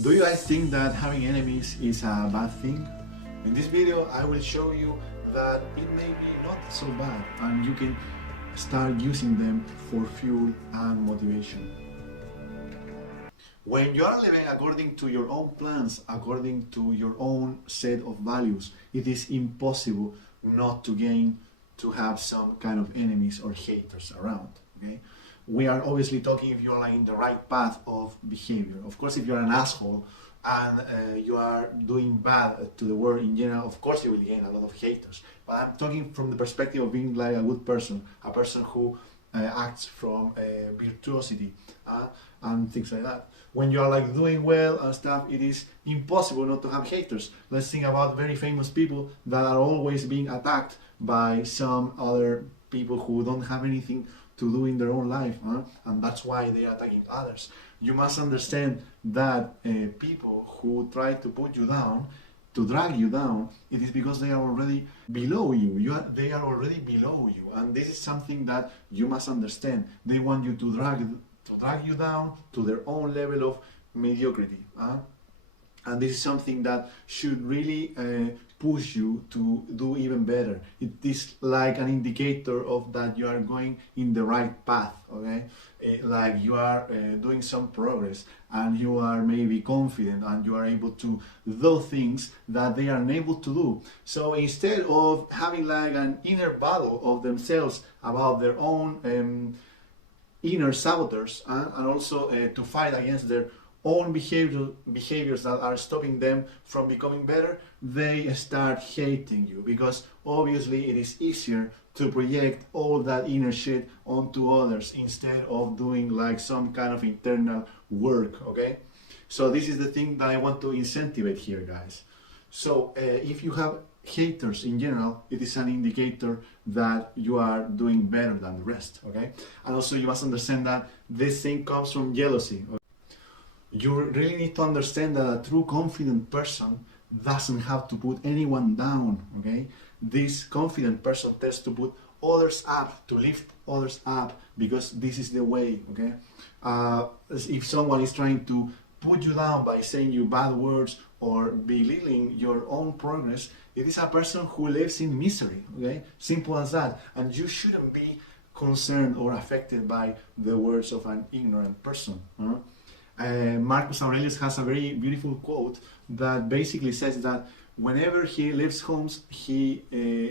Do you guys think that having enemies is a bad thing? In this video, I will show you that it may be not so bad and you can start using them for fuel and motivation. When you are living according to your own plans, according to your own set of values, it is impossible not to have some kind of enemies or haters around. Okay? We are obviously talking if you are like in the right path of behavior. Of course, if you are an asshole and you are doing bad to the world in general, of course you will gain a lot of haters. But I'm talking from the perspective of being like a good person, a person who acts from virtuosity and things like that. When you are like doing well and stuff, it is impossible not to have haters. Let's think about very famous people that are always being attacked by some other people who don't have anything to do in their own life, and that's why they are attacking others. You must understand that people who try to put you down, to drag you down, it is because they are already below you. They are already below you, and this is something that you must understand. They want you to drag you down to their own level of mediocrity. And this is something that should really push you to do even better. It is like an indicator of that you are going in the right path, okay? Like you are doing some progress and you are maybe confident and you are able to do things that they are unable to do. So instead of having like an inner battle of themselves about their own inner saboteurs and also to fight against their own behaviors that are stopping them from becoming better, they start hating you because obviously it is easier to project all that inner shit onto others instead of doing like some kind of internal work, okay? So this is the thing that I want to incentivize here, guys. So if you have haters in general, it is an indicator that you are doing better than the rest, okay? And also you must understand that this thing comes from jealousy. You really need to understand that a true confident person doesn't have to put anyone down, okay? This confident person tends to put others up, to lift others up, because this is the way, okay? If someone is trying to put you down by saying you bad words or belittling your own progress, it is a person who lives in misery, okay? Simple as that. And you shouldn't be concerned or affected by the words of an ignorant person. Marcus Aurelius has a very beautiful quote that basically says that whenever he leaves homes, he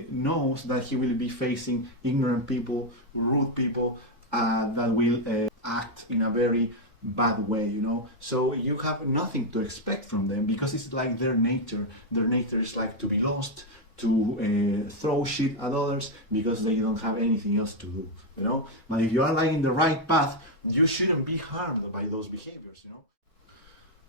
knows that he will be facing ignorant people, rude people that will act in a very bad way, you know. So you have nothing to expect from them because it's like their nature. Their nature is like to be lost, to throw shit at others because they don't have anything else to do, you know. But if you are like in the right path, you shouldn't be harmed by those behaviors, you know.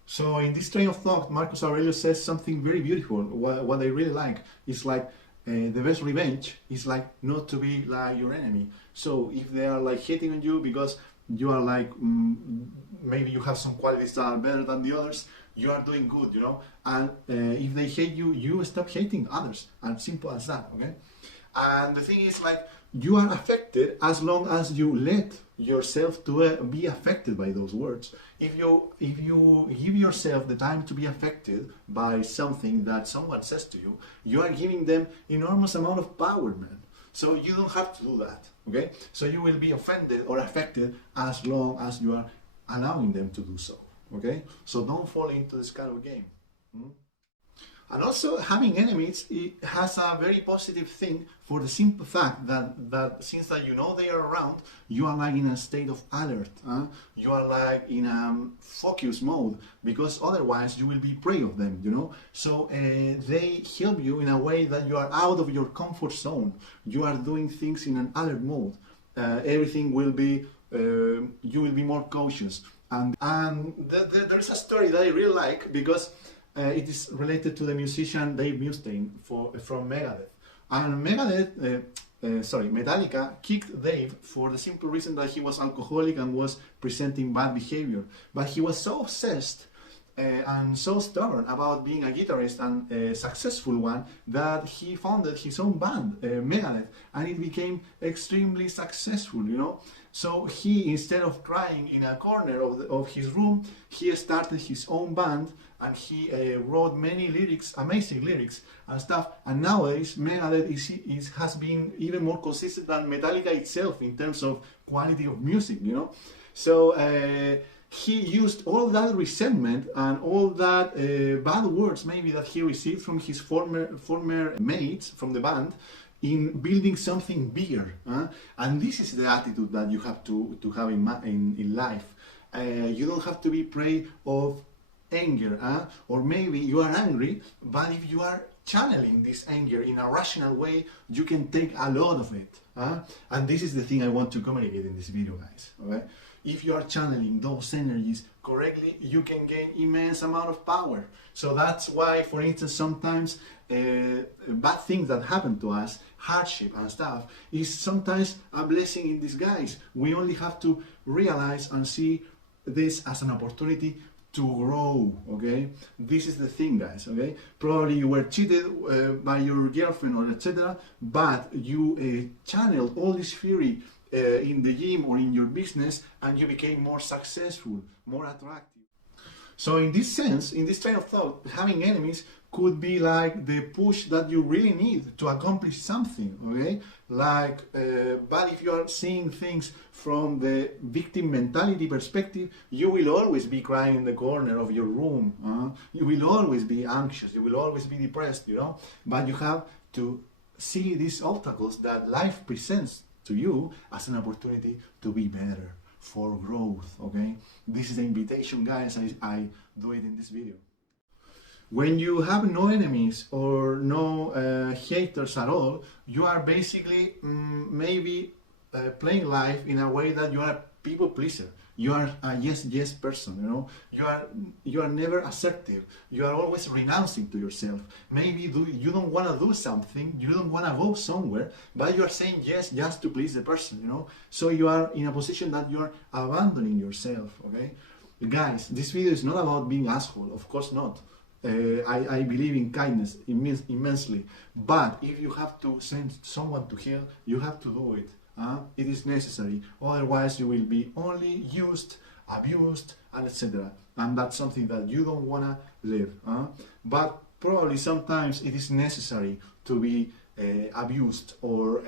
So in this train of thought, Marcus Aurelius says something very beautiful. What I really like is like the best revenge is like not to be like your enemy. So if they are like hating on you because you are like maybe you have some qualities that are better than the others, you are doing good, you know. And if they hate you, you stop hating others, and simple as that, okay? And the thing is like you are affected as long as you let yourself to be affected by those words. If you give yourself the time to be affected by something that someone says to you, you are giving them enormous amount of power, man. So you don't have to do that, okay? So you will be offended or affected as long as you are allowing them to do so, okay? So don't fall into this kind of game. And also having enemies, it has a very positive thing for the simple fact that since that you know they are around, you are like in a state of alert. You are like in a focus mode because otherwise you will be prey of them, you know. So they help you in a way that you are out of your comfort zone. You are doing things in an alert mode. Everything will be, you will be more cautious. And there is a story that I really like because it is related to the musician Dave Mustaine from Megadeth. And Metallica kicked Dave for the simple reason that he was alcoholic and was presenting bad behavior. But he was so obsessed and so stubborn about being a guitarist and a successful one that he founded his own band, Megadeth, and it became extremely successful, you know. So he, instead of crying in a corner of his room, he started his own band, and he wrote many lyrics, amazing lyrics and stuff. And nowadays, Megadeth has been even more consistent than Metallica itself in terms of quality of music, you know. So he used all that resentment and all that bad words maybe that he received from his former mates from the band in building something bigger. And this is the attitude that you have to have in life. You don't have to be prey of anger, or maybe you are angry, but if you are channeling this anger in a rational way, you can take a lot of it. And this is the thing I want to communicate in this video, guys. Okay? If you are channeling those energies correctly, you can gain immense amount of power. So that's why, for instance, sometimes bad things that happen to us, hardship and stuff, is sometimes a blessing in disguise. We only have to realize and see this as an opportunity to grow. Okay, this is the thing, guys. Okay, probably you were cheated by your girlfriend or etc., but you channeled all this fury in the gym or in your business, and you became more successful, more attractive. So in this sense, in this train of thought, having enemies could be like the push that you really need to accomplish something, okay? Like, but if you are seeing things from the victim mentality perspective, you will always be crying in the corner of your room. You will always be anxious, you will always be depressed, you know? But you have to see these obstacles that life presents to you as an opportunity to be better, for growth, okay? This is the invitation, guys. I do it in this video. When you have no enemies or no haters at all, you are basically maybe playing life in a way that you are a people pleaser. You are a yes person, you know. You are never assertive. You are always renouncing to yourself. Maybe you don't want to do something, you don't want to go somewhere, but you are saying yes just to please the person, you know. So you are in a position that you are abandoning yourself, okay? Guys, this video is not about being asshole, of course not. I believe in kindness immensely, but if you have to send someone to hell, you have to do it. It is necessary, otherwise you will be only used, abused, and etc. And that's something that you don't want to live. But probably sometimes it is necessary to be abused or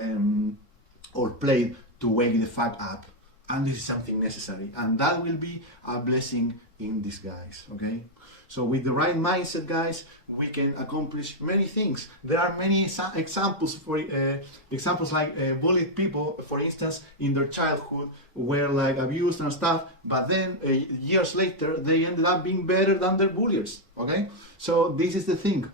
played to wake the fuck up. And this is something necessary, and that will be a blessing in disguise, okay? So with the right mindset, guys, we can accomplish many things. There are many examples like bullied people, for instance, in their childhood were like abused and stuff, but then years later they ended up being better than their bullies, okay? So this is the thing.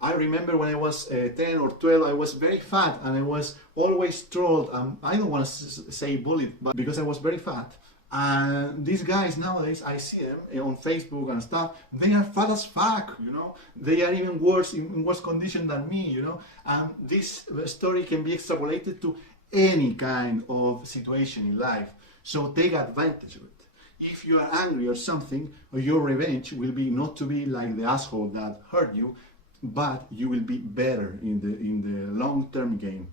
I remember when I was 10 or 12, I was very fat and I was always trolled. I don't want to say bullied, but because I was very fat. And these guys nowadays, I see them on Facebook and stuff, they are fat as fuck, you know, they are even worse, in worse condition than me, you know, and this story can be extrapolated to any kind of situation in life, so take advantage of it. If you are angry or something, your revenge will be not to be like the asshole that hurt you, but you will be better in the long-term game.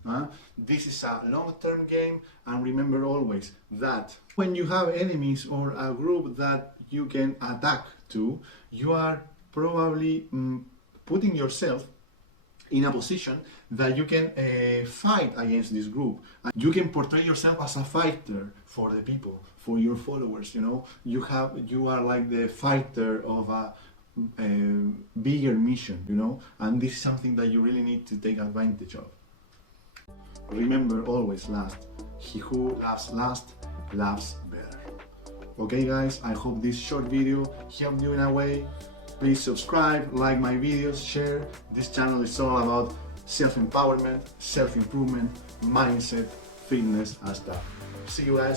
This is a long-term game, and remember always that when you have enemies or a group that you can attack to, you are probably putting yourself in a position that you can fight against this group. You can portray yourself as a fighter for the people, for your followers, you know. You are like the fighter of a bigger mission, you know, and this is something that you really need to take advantage of. Remember always last, he who laughs last laughs better. Okay guys, I hope this short video helped you in a way. Please subscribe, like my videos, share. This channel is all about self-empowerment, self-improvement, mindset, fitness and stuff. See you guys.